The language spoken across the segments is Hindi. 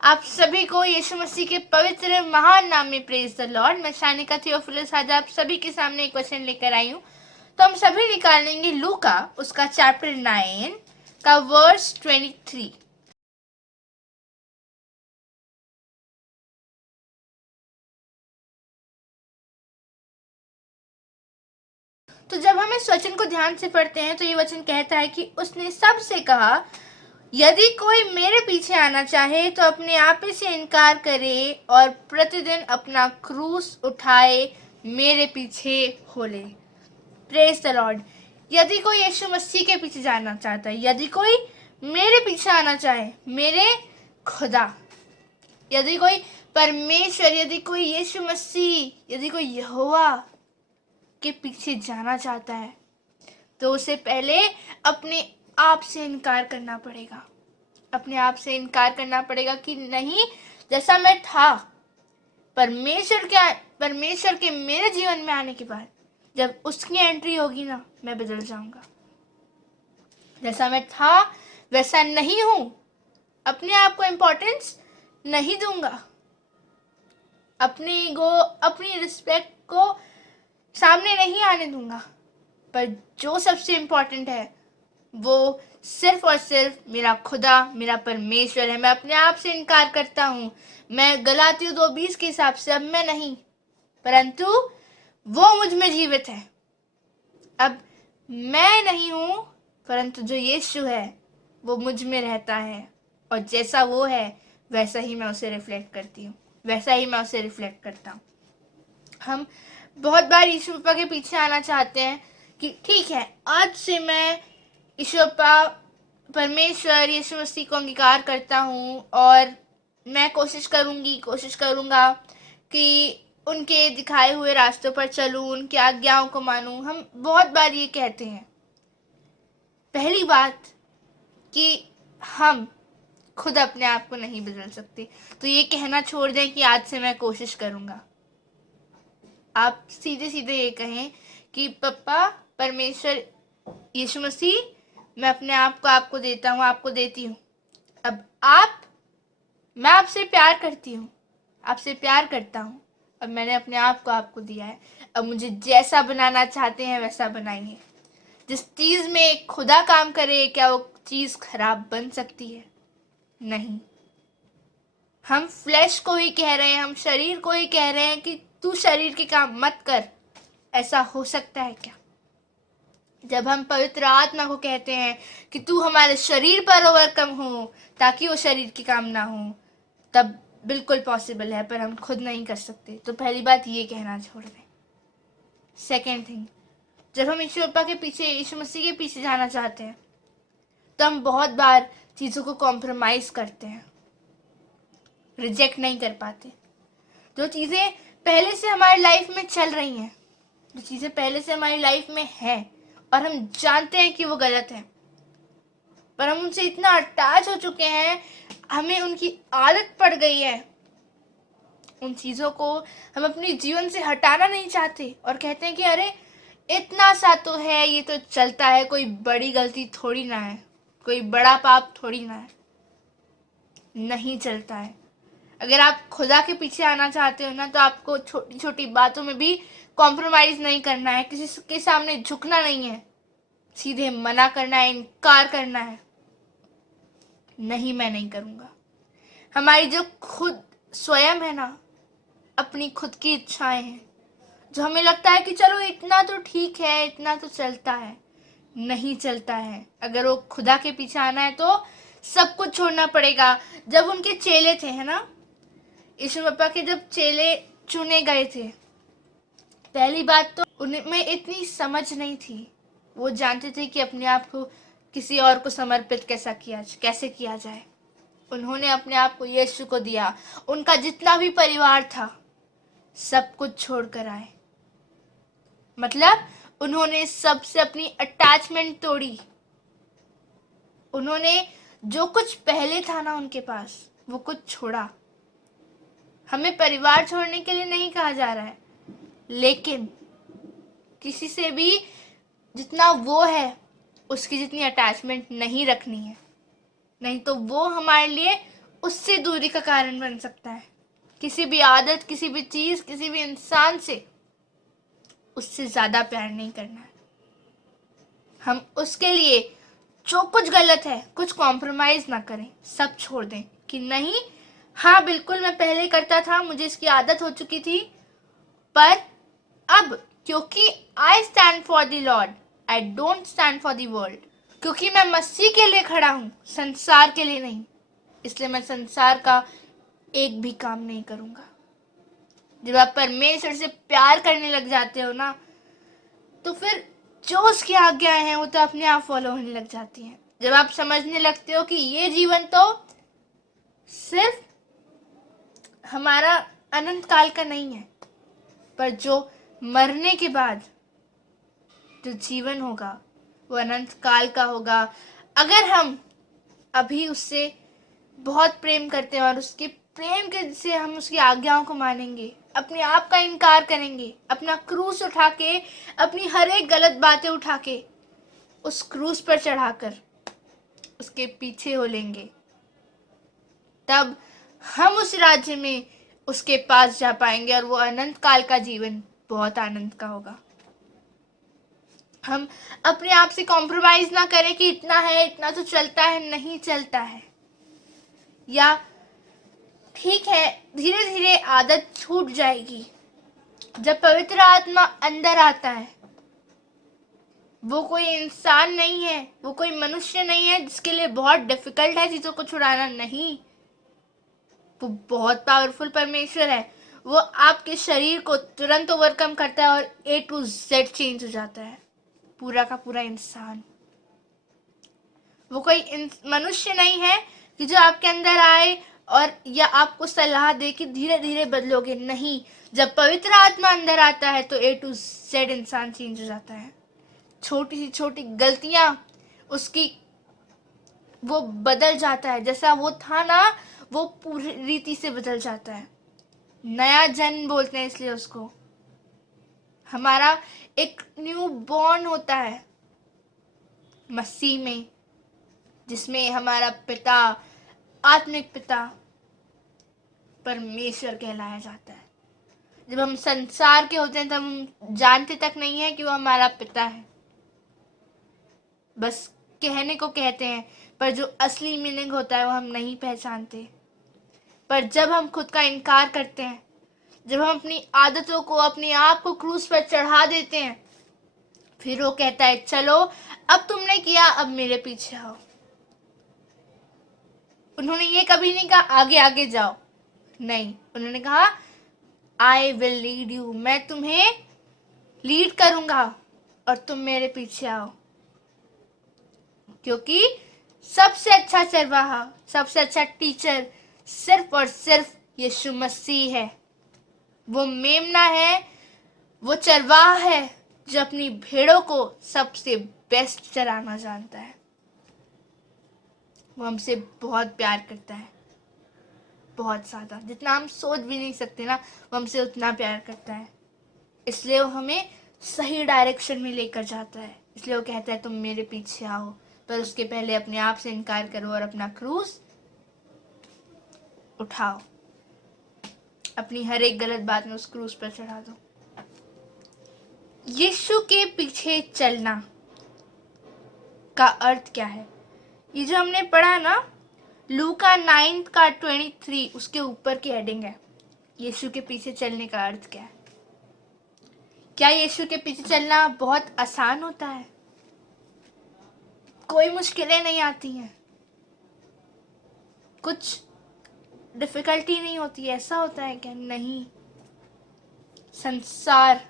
आप सभी को यीशु मसीह के पवित्र महान नाम में प्रेज द लॉर्ड। मैं शानिका थियोफिलस आज आप सभी के सामने एक वचन लेकर आई हूँ। तो हम सभी निकालेंगे लूका उसका चैप्टर 9 का वर्स 23। तो जब हम इस वचन को ध्यान से पढ़ते हैं तो ये वचन कहता है कि उसने सबसे कहा, यदि कोई मेरे पीछे आना चाहे तो अपने आप ही से इनकार करे और प्रतिदिन अपना क्रूस उठाए मेरे पीछे हो ले। Praise the Lord. यदि कोई यीशु मसीह के पीछे जाना चाहता है, यदि कोई मेरे पीछे आना चाहे, मेरे खुदा, यदि कोई परमेश्वर, यदि कोई यीशु मसीह, यदि कोई यहोवा के पीछे जाना चाहता है तो उसे पहले अपने आप से इनकार करना पड़ेगा। अपने आप से इनकार करना पड़ेगा कि नहीं, जैसा मैं था परमेश्वर के मेरे जीवन में आने के बाद जब उसकी एंट्री होगी ना, मैं बदल जाऊंगा। जैसा मैं था वैसा नहीं हूं। अपने आप को इम्पोर्टेंस नहीं दूंगा। अपने ईगो, अपनी रिस्पेक्ट को सामने नहीं आने दूंगा। पर जो सबसे इम्पोर्टेंट है वो सिर्फ और सिर्फ मेरा खुदा, मेरा परमेश्वर है। मैं अपने आप से इनकार करता हूँ। मैं गलातियों 2:20 के हिसाब से अब मैं नहीं, परंतु वो मुझ में जीवित है। अब मैं नहीं हूं, परंतु जो यीशु है वो मुझ में रहता है, और जैसा वो है वैसा ही मैं उसे रिफ्लेक्ट करती हूँ, वैसा ही मैं उसे रिफ्लेक्ट करता हूँ। हम बहुत बार यीशु पापा के पीछे आना चाहते हैं कि ठीक है, आज से मैं यीशु पापा, परमेश्वर, यीशु मसीह को अंगीकार करता हूँ और मैं कोशिश करूँगा कि उनके दिखाए हुए रास्तों पर चलूं, उनकी आज्ञाओं को मानूं। हम बहुत बार ये कहते हैं। पहली बात कि हम खुद अपने आप को नहीं बदल सकते, तो ये कहना छोड़ दें कि आज से मैं कोशिश करूंगा। आप सीधे सीधे ये कहें कि पप्पा, परमेश्वर, यीशु मसीह, मैं अपने आप को आपको देता हूँ, आपको देती हूँ। अब मैं आपसे प्यार करती हूँ, आपसे प्यार करता हूँ, अब मैंने अपने आप को आपको दिया है। अब मुझे जैसा बनाना चाहते हैं वैसा बनाइए। जिस चीज में खुदा काम करे, क्या वो चीज खराब बन सकती है? नहीं। हम फ्लैश को ही कह रहे हैं, हम शरीर को ही कह रहे हैं कि तू शरीर के काम मत कर। ऐसा हो सकता है क्या? जब हम पवित्र आत्मा को कहते हैं कि तू हमारे शरीर पर ओवरकम हो ताकि वो शरीर के काम ना हो, तब बिल्कुल पॉसिबल है, पर हम खुद नहीं कर सकते। तो पहली बात ये कहना छोड़ दें। सेकेंड थिंग, जब हम यीशु पापा के पीछे, यीशु मसीह के पीछे जाना चाहते हैं तो हम बहुत बार चीज़ों को कॉम्प्रोमाइज़ करते हैं, रिजेक्ट नहीं कर पाते। जो चीज़ें पहले से हमारी लाइफ में चल रही हैं, जो चीज़ें पहले से हमारी लाइफ में हैं और हम जानते हैं कि वो गलत है, पर हम उनसे इतना अटैच हो चुके हैं, हमें उनकी आदत पड़ गई है, उन चीज़ों को हम अपने जीवन से हटाना नहीं चाहते और कहते हैं कि अरे इतना सा तो है, ये तो चलता है, कोई बड़ी गलती थोड़ी ना है, कोई बड़ा पाप थोड़ी ना है। नहीं चलता है। अगर आप खुदा के पीछे आना चाहते हो ना, तो आपको छोटी छोटी बातों में भी कॉम्प्रोमाइज नहीं करना है, किसी के सामने झुकना नहीं है, सीधे मना करना है, इनकार करना है। नहीं, मैं नहीं करूँगा। हमारी जो खुद स्वयं है ना, अपनी खुद की इच्छाएं हैं, जो हमें लगता है कि चलो इतना तो ठीक है, इतना तो चलता है, नहीं चलता है। अगर वो खुदा के पीछे आना है तो सब कुछ छोड़ना पड़ेगा। जब उनके चेले थे, है ना, यीशु पापा के जब चेले चुने गए थे, पहली बात तो उनमें इतनी समझ नहीं थी। वो जानते थे कि अपने आप को किसी और को समर्पित कैसे किया जाए। उन्होंने अपने आप को यीशु को दिया। उनका जितना भी परिवार था सब कुछ छोड़कर आए। मतलब उन्होंने सबसे अपनी अटैचमेंट तोड़ी। उन्होंने जो कुछ पहले था ना उनके पास, वो कुछ छोड़ा। हमें परिवार छोड़ने के लिए नहीं कहा जा रहा है, लेकिन किसी से भी जितना वो है उसकी जितनी अटैचमेंट नहीं रखनी है, नहीं तो वो हमारे लिए उससे दूरी का कारण बन सकता है। किसी भी आदत, किसी भी चीज, किसी भी इंसान से उससे ज्यादा प्यार नहीं करना है। हम उसके लिए जो कुछ गलत है, कुछ कॉम्प्रोमाइज ना करें, सब छोड़ दें कि नहीं, हाँ बिल्कुल मैं पहले करता था, मुझे इसकी आदत हो चुकी थी, पर अब क्योंकि I stand for the Lord, I don't stand for the world, क्योंकि मैं मसीह के लिए खड़ा हूं, संसार के लिए नहीं, इसलिए मैं संसार का एक भी काम नहीं करूंगा। जब आप परमेश्वर से प्यार करने लग जाते हो ना, तो फिर जो उसकी आज्ञाएं हैं वो तो अपने आप फॉलो होने लग जाती हैं। जब आप समझने लगते हो कि ये जीवन तो सिर्फ हमारा अनंत काल का नहीं है, पर जो मरने के बाद जो जीवन होगा वो अनंत काल का होगा, अगर हम अभी उससे बहुत प्रेम करते हैं और उसके प्रेम के से हम उसकी आज्ञाओं को मानेंगे, अपने आप का इनकार करेंगे, अपना क्रूस उठा के, अपनी हर एक गलत बातें उठा के उस क्रूस पर चढ़ाकर उसके पीछे हो लेंगे, तब हम उस राज्य में उसके पास जा पाएंगे और वो अनंत काल का जीवन बहुत आनंद का होगा। हम अपने आप से कॉम्प्रोमाइज ना करें कि इतना है, इतना तो चलता है, नहीं चलता है, या ठीक है धीरे धीरे आदत छूट जाएगी। जब पवित्र आत्मा अंदर आता है, वो कोई इंसान नहीं है, वो कोई मनुष्य नहीं है जिसके लिए बहुत डिफिकल्ट है चीजों को छुड़ाना, नहीं, वो बहुत पावरफुल परमेश्वर है। वो आपके शरीर को तुरंत ओवरकम करता है और A to Z चेंज हो जाता है, पूरा का पूरा इंसान। वो कोई मनुष्य नहीं है कि जो आपके अंदर आए और या आपको सलाह दे कि धीरे धीरे बदलोगे, नहीं, जब पवित्र आत्मा अंदर आता है तो A to Z इंसान चेंज हो जाता है। छोटी सी छोटी गलतियां उसकी वो बदल जाता है, जैसा वो था ना वो पूरी रीति से बदल जाता है। नया जन्म बोलते हैं इसलिए उसको। हमारा एक न्यू बॉर्न होता है मसीह में, जिसमें हमारा पिता, आत्मिक पिता परमेश्वर कहलाया जाता है। जब हम संसार के होते हैं तब हम जानते तक नहीं है कि वो हमारा पिता है, बस कहने को कहते हैं, पर जो असली मीनिंग होता है वो हम नहीं पहचानते। पर जब हम खुद का इनकार करते हैं, जब हम अपनी आदतों को, अपने आप को क्रूस पर चढ़ा देते हैं, फिर वो कहता है चलो अब तुमने किया, अब मेरे पीछे आओ। उन्होंने ये कभी नहीं कहा आगे आगे जाओ, नहीं, उन्होंने कहा आई विल लीड यू, मैं तुम्हें लीड करूंगा और तुम मेरे पीछे आओ। क्योंकि सबसे अच्छा चरवाहा, सबसे अच्छा टीचर सिर्फ और सिर्फ यीशु मसीह है। वो मेमना है, वो चरवाहा है जो अपनी भेड़ों को सबसे बेस्ट चराना जानता है। वो हमसे बहुत प्यार करता है, बहुत ज्यादा, जितना हम सोच भी नहीं सकते ना, वो हमसे उतना प्यार करता है। इसलिए वो हमें सही डायरेक्शन में लेकर जाता है। इसलिए वो कहता है तुम मेरे पीछे आओ, पर उसके पहले अपने आप से इनकार करो और अपना क्रूस उठाओ। अपनी हर एक गलत बात में उस क्रूस पर चढ़ा दो। यीशु के पीछे चलना का अर्थ क्या है? ये जो हमने पढ़ा ना, लूका 9 का 23, उसके ऊपर की हेडिंग है, यीशु के पीछे चलने का अर्थ क्या है? क्या यीशु के पीछे चलना बहुत आसान होता है? कोई मुश्किलें नहीं आती हैं, कुछ डिफिकल्टी नहीं होती, ऐसा होता है क्या? नहीं, संसार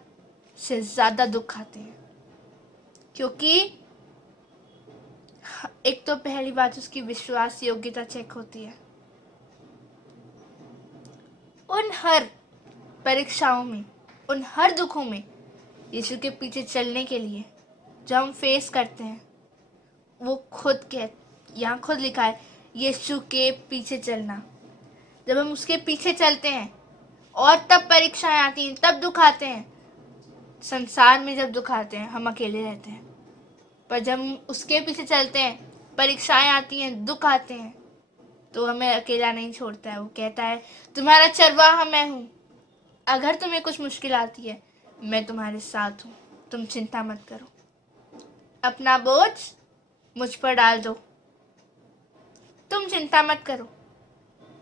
से ज्यादा दुख आते हैं। क्योंकि एक तो पहली बात उसकी विश्वास योग्यता चेक होती है। उन हर परीक्षाओं में, उन हर दुखों में यीशु के पीछे चलने के लिए जो हम फेस करते हैं, वो खुद यहाँ खुद लिखा है यीशु के पीछे चलना। जब हम उसके पीछे चलते हैं और तब परीक्षाएं आती हैं, तब दुख आते हैं। संसार में जब दुख आते हैं हम अकेले रहते हैं, पर जब हम उसके पीछे चलते हैं, परीक्षाएं आती हैं, दुख आते हैं, तो हमें अकेला नहीं छोड़ता है। वो कहता है तुम्हारा चरवाहा मैं हूँ, अगर तुम्हें कुछ मुश्किल आती है मैं तुम्हारे साथ हूँ, तुम चिंता मत करो, अपना बोझ मुझ पर डाल दो, तुम चिंता मत करो,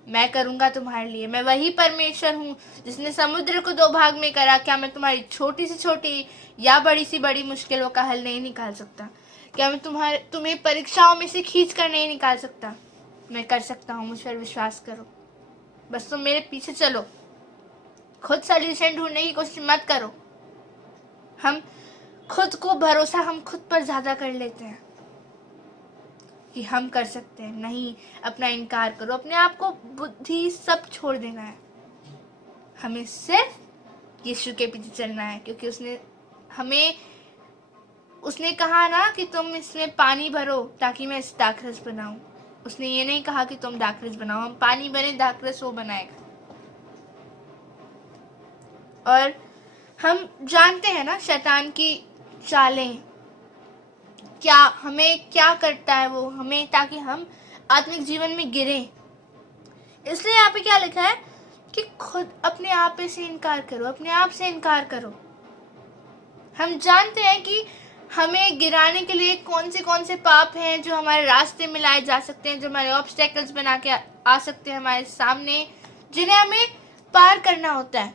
मैं करूँगा तुम्हारे लिए। मैं वही परमेश्वर हूँ जिसने समुद्र को 2 भाग में करा। क्या मैं तुम्हारी छोटी से छोटी या बड़ी सी बड़ी मुश्किलों का हल नहीं निकाल सकता? क्या मैं तुम्हें परीक्षाओं में से खींच कर नहीं निकाल सकता? मैं कर सकता हूँ, मुझ पर विश्वास करो, बस तुम मेरे पीछे चलो। खुद सॉल्यूशन ढूंढने की कोशिश मत करो। हम खुद को भरोसा हम खुद पर ज़्यादा कर लेते हैं कि हम कर सकते हैं। नहीं, अपना इनकार करो, अपने आप को बुद्धि सब छोड़ देना है। हमें सिर्फ यीशु के पीछे चलना है, क्योंकि उसने कहा ना कि तुम इसमें पानी भरो ताकि मैं इस दाखरस बनाऊं। उसने ये नहीं कहा कि तुम दाखरस बनाओ, हम पानी बने, दाखरस वो बनाएगा। और हम जानते हैं ना शैतान की चालें, क्या हमें क्या करता है वो, हमें ताकि हम आत्मिक जीवन में गिरे। इसलिए यहाँ पे क्या लिखा है कि खुद अपने आप से इनकार करो, अपने आप से इनकार करो। हम जानते हैं कि हमें गिराने के लिए कौन से पाप हैं जो हमारे रास्ते में लाए जा सकते हैं, जो हमारे ऑब्स्टेकल्स बना के आ सकते हैं हमारे सामने, जिन्हें हमें पार करना होता है।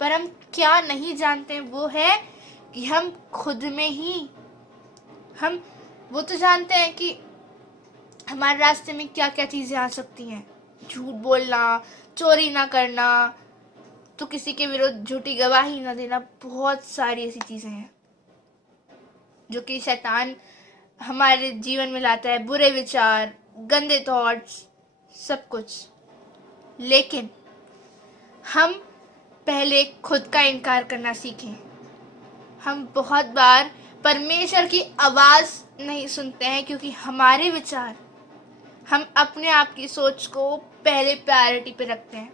पर हम क्या नहीं जानते हैं वो है कि हम खुद में ही, हम वो तो जानते हैं कि हमारे रास्ते में क्या क्या चीज़ें आ सकती हैं। झूठ बोलना, चोरी ना करना, तो किसी के विरुद्ध झूठी गवाही ना देना, बहुत सारी ऐसी चीज़ें हैं जो कि शैतान हमारे जीवन में लाता है। बुरे विचार, गंदे थॉट्स, सब कुछ। लेकिन हम पहले खुद का इनकार करना सीखें। हम बहुत बार परमेश्वर की आवाज़ नहीं सुनते हैं क्योंकि हमारे विचार, हम अपने आप की सोच को पहले प्रायोरिटी पे रखते हैं।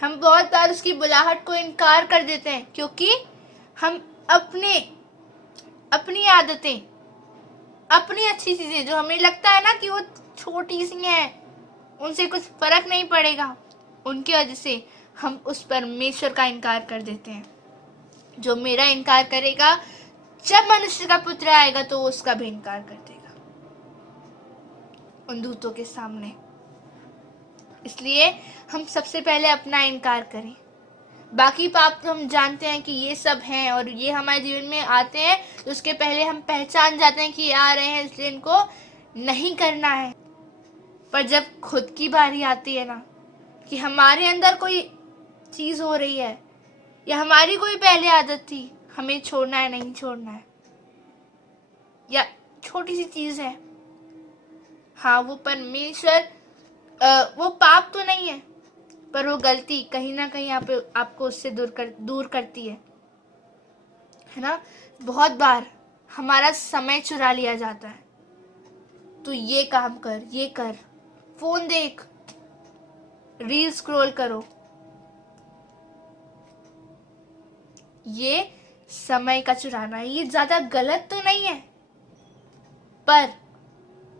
हम बहुत बार उसकी बुलाहट को इनकार कर देते हैं क्योंकि हम अपनी आदतें, अपनी अच्छी चीज़ें जो हमें लगता है ना कि वो छोटी सी हैं, उनसे कुछ फर्क नहीं पड़ेगा, उनकी वजह से हम उस परमेश्वर का इनकार कर देते हैं। जो मेरा इनकार करेगा, जब मनुष्य का पुत्र आएगा तो उसका भी इनकार कर देगा उन दूतों के सामने। इसलिए हम सबसे पहले अपना इनकार करें। बाकी पाप तो हम जानते हैं कि ये सब हैं और ये हमारे जीवन में आते हैं, तो उसके पहले हम पहचान जाते हैं कि ये आ रहे हैं, इसलिए इनको नहीं करना है। पर जब खुद की बारी आती है ना कि हमारे अंदर कोई चीज़ हो रही है या हमारी कोई पहले आदत थी, हमें छोड़ना है नहीं छोड़ना है, या छोटी सी चीज़ है, हाँ वो परमेश्वर, वो पाप तो नहीं है पर वो गलती कहीं ना कहीं आपको उससे दूर करती है ना। बहुत बार हमारा समय चुरा लिया जाता है, तो ये काम कर, ये कर, फोन देख, रील स्क्रॉल करो, ये समय का चुराना है। ये ज्यादा गलत तो नहीं है, पर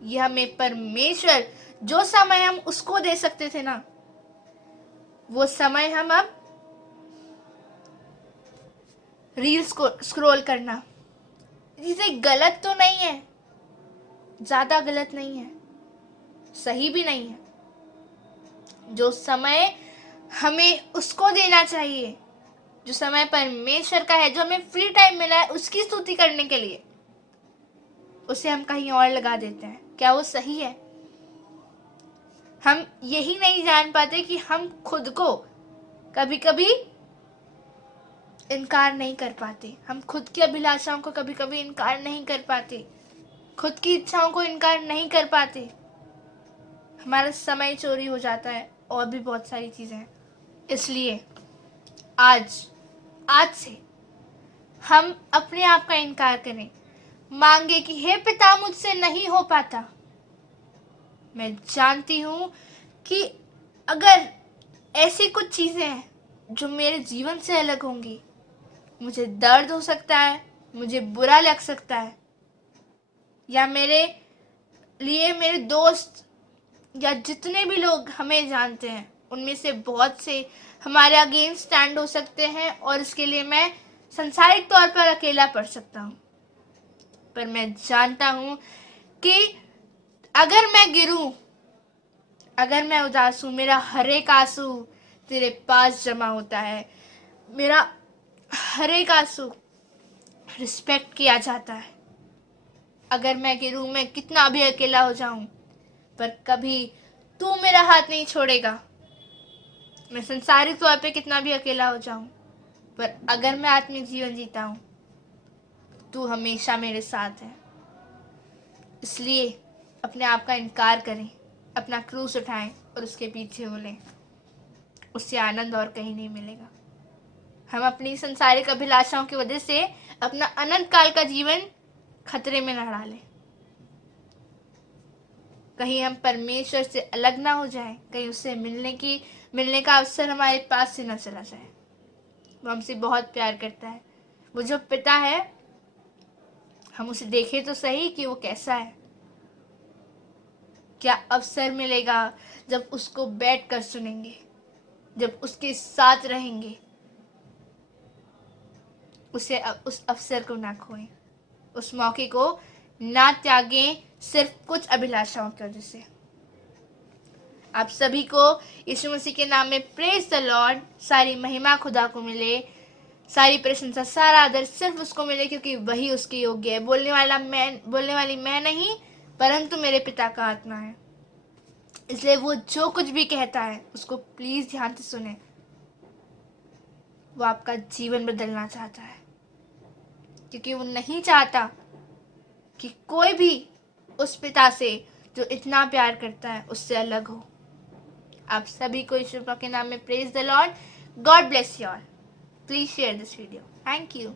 यह हमें परमेश्वर जो समय हम उसको दे सकते थे ना, वो समय हम अब रील्स को स्क्रॉल करना, इसे गलत तो नहीं है, ज्यादा गलत नहीं है, सही भी नहीं है। जो समय हमें उसको देना चाहिए, जो समय परमेश्वर का है, जो हमें फ्री टाइम मिला है उसकी स्तुति करने के लिए, उसे हम कहीं और लगा देते हैं। क्या वो सही है? हम यही नहीं जान पाते कि हम खुद को कभी कभी इनकार नहीं कर पाते, हम खुद की अभिलाषाओं को कभी कभी इनकार नहीं कर पाते, खुद की इच्छाओं को इनकार नहीं कर पाते, हमारा समय चोरी हो जाता है और भी बहुत सारी चीज़ें हैं। इसलिए आज से हम अपने आप का इनकार करें, मांगे कि हे पिता मुझसे नहीं हो पाता। मैं जानती हूँ कि अगर ऐसी कुछ चीज़ें हैं जो मेरे जीवन से अलग होंगी, मुझे दर्द हो सकता है, मुझे बुरा लग सकता है, या मेरे लिए मेरे दोस्त या जितने भी लोग हमें जानते हैं उनमें से बहुत से हमारे अगेंस्ट स्टैंड हो सकते हैं और इसके लिए मैं संसारिक तौर पर अकेला पड़ सकता हूँ, पर मैं जानता हूँ कि अगर मैं गिरूं, अगर मैं उदास हूँ, मेरा हर एक आंसू तेरे पास जमा होता है, मेरा हर एक आंसू रिस्पेक्ट किया जाता है। अगर मैं गिरूं, मैं कितना भी अकेला हो जाऊं, पर कभी तू मेरा हाथ नहीं छोड़ेगा। मैं संसारिक तौर पे कितना भी अकेला हो जाऊं, पर अगर मैं आत्मिक जीवन जीता हूं, तू हमेशा मेरे साथ है। इसलिए अपने आप का इनकार करें, अपना क्रूस उठाएं और उसके पीछे हो लें। उससे आनंद और कहीं नहीं मिलेगा। हम अपनी संसारिक अभिलाषाओं की वजह से अपना अनंत काल का जीवन खतरे में न डालें। कहीं हम परमेश्वर से अलग ना हो जाएं, कहीं उससे मिलने का अवसर हमारे पास से न चला जाए। वो हमसे बहुत प्यार करता है। वो जो पिता है, हम उसे देखें तो सही कि वो कैसा है। क्या अवसर मिलेगा जब उसको बैठ कर सुनेंगे, जब उसके साथ रहेंगे। उस अवसर को ना खोएं, उस मौके को ना त्यागें सिर्फ कुछ अभिलाषाओं की वजह से। आप सभी को यीशु मसीह के नाम में प्रेज द लॉर्ड। सारी महिमा खुदा को मिले, सारी प्रशंसा, सारा आदर सिर्फ उसको मिले, क्योंकि वही उसके योग्य है। बोलने वाली मैं नहीं, परंतु मेरे पिता का आत्मा है। इसलिए वो जो कुछ भी कहता है उसको प्लीज ध्यान से सुने। वो आपका जीवन बदलना चाहता है, क्योंकि वो नहीं चाहता कि कोई भी उस पिता से जो इतना प्यार करता है उससे अलग हो। आप सभी को यीशु के नाम में praise the Lord. God bless you all. Please share this video. Thank you.